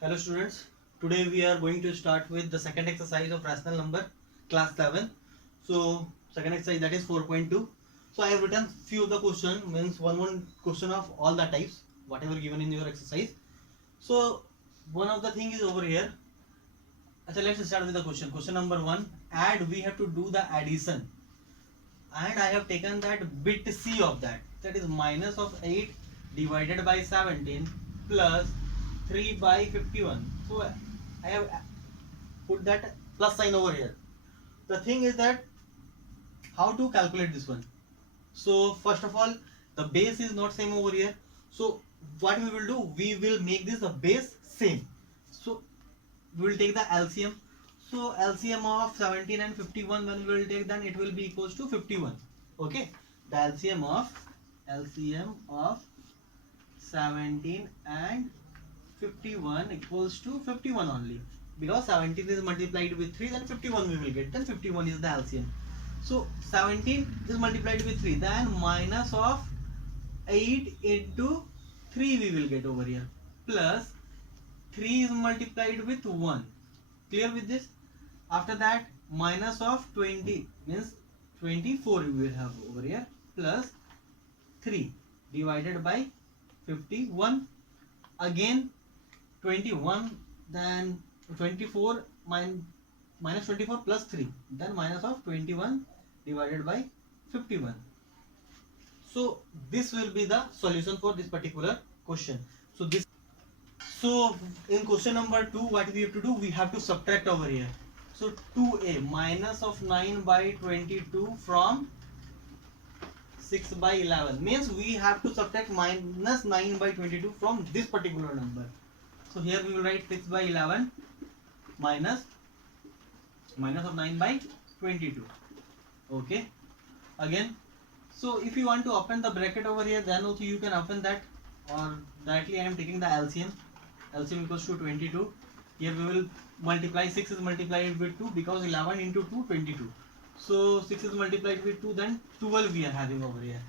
Hello students, today we are going to start with the second exercise of rational number class 7. So second exercise, that is 4.2. So I have written few of the question, means one question of all the types whatever given in your exercise. So one of the thing is over here. So let's start with the question. Question number 1, add, we have to do the addition, and I have taken that bit C of that, that is minus of 8 divided by 17 plus 3 by 51. So I have put that plus sign over here. The thing is that how to calculate this one. So first of all, the base is not same over here. So what we will do, we will make this a base same. So we will take the LCM. So LCM of 17 and 51, when we will take, then it will be equals to 51. Okay, the LCM of 17 and 51 equals to 51 only, because 17 is multiplied with 3, then 51 we will get, then 51 is the LCM. So 17 is multiplied with 3, then minus of 8 into 3 we will get over here, plus 3 is multiplied with 1. Clear with this? After that, minus of 20 means 24 we will have over here, plus 3 divided by 51. Again 21, then 24 minus 24 plus 3, then minus of 21 divided by 51. So this will be the solution for this particular question. So in question number 2, what we have to do, we have to subtract over here. So 2a minus of 9 by 22 from 6 by 11 means we have to subtract minus 9 by 22 from this particular number. So here we will write 6 by 11 minus of 9 by 22. Okay, again, so if you want to open the bracket over here, then also you can open that, or directly I am taking the LCM equals to 22. Here we will multiply, 6 is multiplied with 2 because 11 into 2 22. So 6 is multiplied with 2, then 12 we are having over here.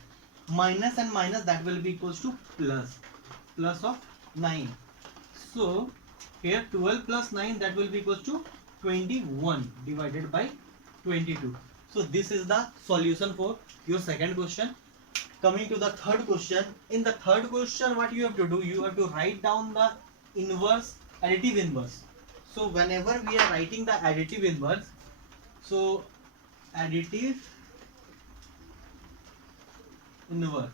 Minus and minus, that will be equals to plus of 9. So here 12 plus 9, that will be equals to 21 divided by 22. So this is the solution for your second question. Coming to the third question. In the third question, what you have to do, you have to write down the inverse, additive inverse. So whenever we are writing the additive inverse, so additive inverse.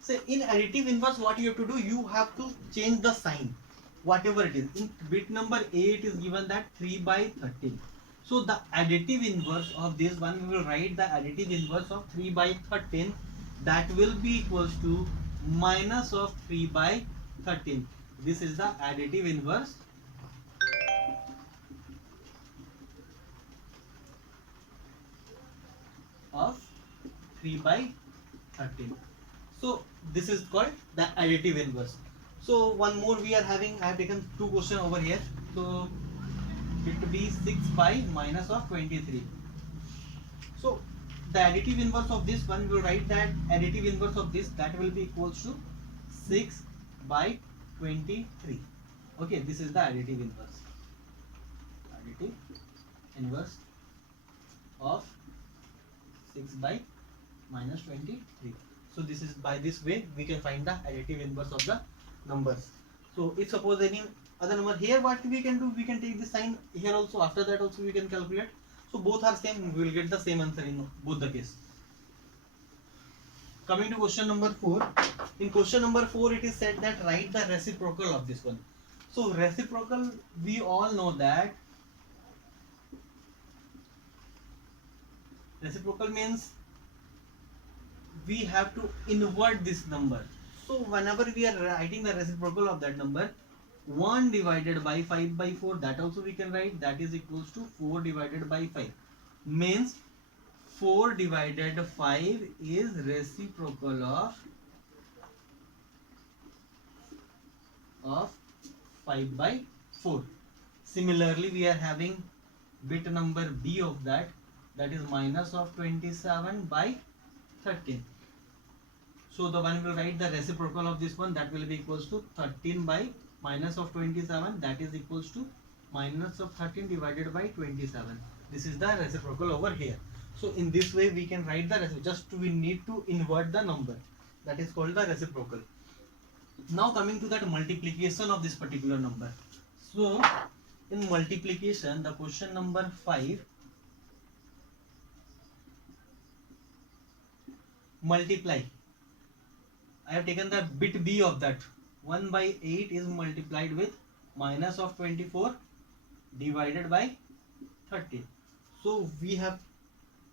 So in additive inverse, what you have to do, you have to change the sign, whatever it is. In bit number 8 is given that 3 by 13. So the additive inverse of this one, we will write the additive inverse of 3 by 13. That will be equals to minus of 3 by 13. This is the additive inverse of 3 by 13. So this is called the additive inverse. So one more we are having, I have taken two questions over here. So it will be 6 by minus of 23. So the additive inverse of this one, we will write that additive inverse of this, that will be equals to 6 by 23. Okay, this is the additive inverse. Additive inverse of 6 by minus 23. So this is, by this way we can find the additive inverse of the numbers. So if suppose any other number here, what we can do, we can take the sign here also, after that also we can calculate. So both are same, we will get the same answer in both the case. Coming to question number 4. In question number 4, it is said that write the reciprocal of this one. So reciprocal, we all know that reciprocal means we have to invert this number. So whenever we are writing the reciprocal of that number, 1 divided by 5 by 4, that also we can write, that is equals to 4 divided by 5. Means 4 divided 5 is reciprocal of 5 by 4. Similarly, we are having bit number B of that, that is minus of 27 by 13. So the one will write the reciprocal of this one, that will be equals to 13 by minus of 27, that is equals to minus of 13 divided by 27. This is the reciprocal over here. So in this way we can write the reciprocal, just we need to invert the number, that is called the reciprocal. Now coming to that multiplication of this particular number. So in multiplication, the question number 5, multiply. I have taken the bit B of that. 1 by 8 is multiplied with minus of 24 divided by 13. So we have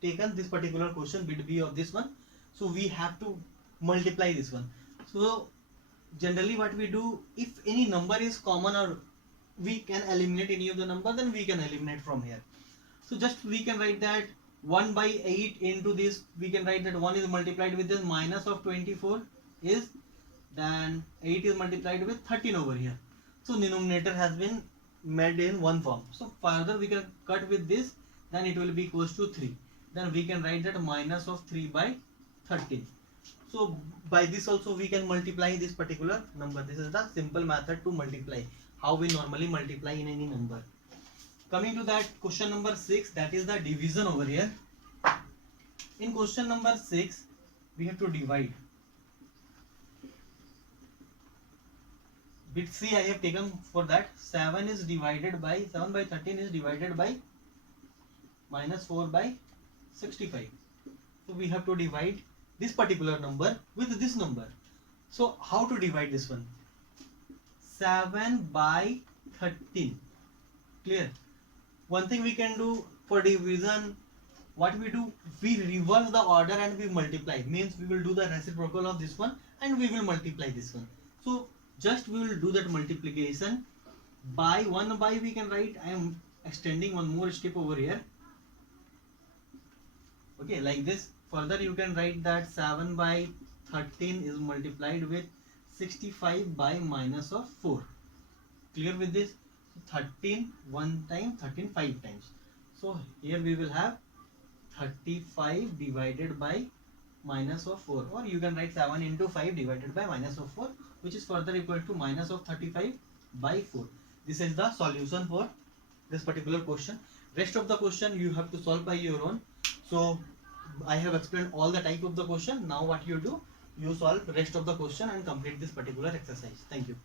taken this particular question, bit B of this one. So we have to multiply this one. So generally what we do, if any number is common or we can eliminate any of the number, then we can eliminate from here. So just we can write that 1 by 8 into this, we can write that 1 is multiplied with this minus of 24 is, then 8 is multiplied with 13 over here. So denominator has been made in one form. So further we can cut with this, then it will be equals to 3. Then we can write that minus of 3 by 13. So by this also we can multiply this particular number. This is the simple method to multiply, how we normally multiply in any number. Coming to that question number 6, that is the division over here. In question number 6, we have to divide. Bit C I have taken for that. 7 is divided by 7 by 13 is divided by minus 4 by 65. So we have to divide this particular number with this number. So how to divide this one? 7 by 13. Clear? One thing we can do for division, what we do, we reverse the order and we multiply. Means we will do the reciprocal of this one and we will multiply this one. So just we will do that multiplication by 1 by, we can write, I am extending one more step over here. Okay, like this. Further you can write that 7 by 13 is multiplied with 65 by minus of 4. Clear with this? 13 one time, 13 5 times. So here we will have 35 divided by minus of 4, or you can write 7 into 5 divided by minus of 4, which is further equal to minus of 35 by 4. This is the solution for this particular question. Rest of the question you have to solve by your own. So I have explained all the type of the question. Now what you do, you solve rest of the question and complete this particular exercise. Thank you.